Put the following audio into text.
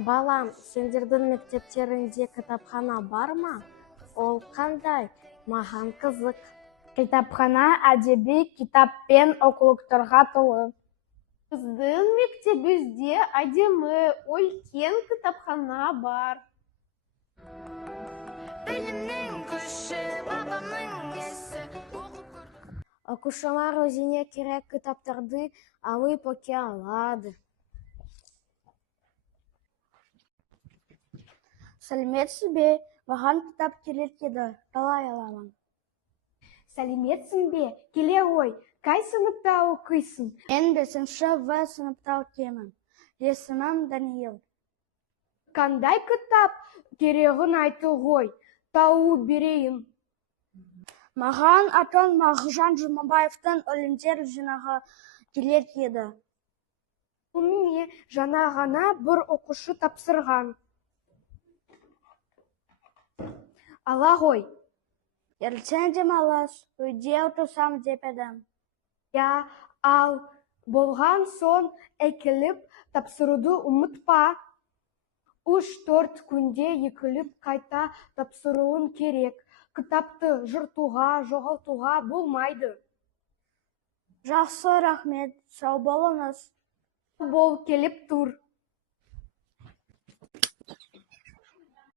Балам, сендердің мектептерінде кітапхана бар ма? Ол қандай? Маған қызық. Кітапхана әдеби китап пен оқулықтарға толы. Біздің мектебімізде әдемі үлкен кітапхана бар. Оқушылар өзіне керек кітаптарды алып оқи алады. Сәлеметсіз бе? Маған кітап керек еді. Қалай аламын? Сәлеметсің бе? Келе ғой. Қай сыныпта оқисың? Мен 5-ші В сыныпта оқимын. Есімім Даниил. Қандай кітап керегін айты ғой. Тауып берейін. Маған Атон Мағжан Жұмабаевтың өлеңдер жинағы керек еді. Міне жаңа ғана бір оқушы тапсырған. Ала ғой. Ертең демалыс, үйде отырсам деп едім. Я, ал болған соң әкеліп тапсыруды ұмытпа. 3-4 күнде екіліп қайта тапсыруын керек. Кітапты жыртуға, жоғалтуға болмайды. Жақсы, рахмет, сау болыңыз. Бол, келіп тұр.